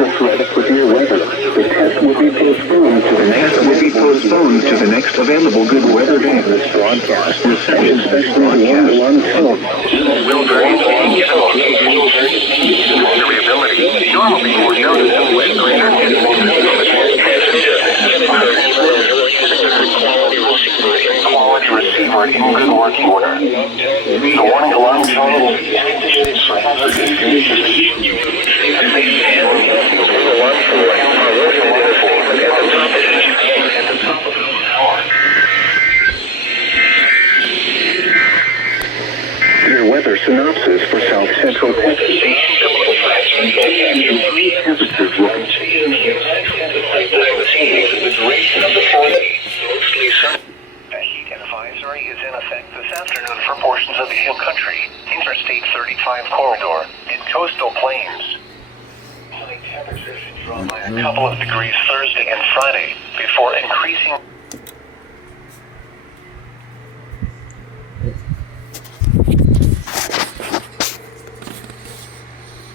a threat of severe weather. The test will be postponed to the next available good weather day. This broadcast is especially one film. Variability normally more noticeable with greater quality receiver in good working order. The warning alarm tone for hazardous conditions. Your weather synopsis for South Central Texas. Temperatures will continue the duration of the 4-day. A heat advisory is in effect this afternoon for portions of the Hill Country, Interstate 35 corridor, and coastal plains. High temperatures should drop by a couple of degrees Thursday and Friday before increasing.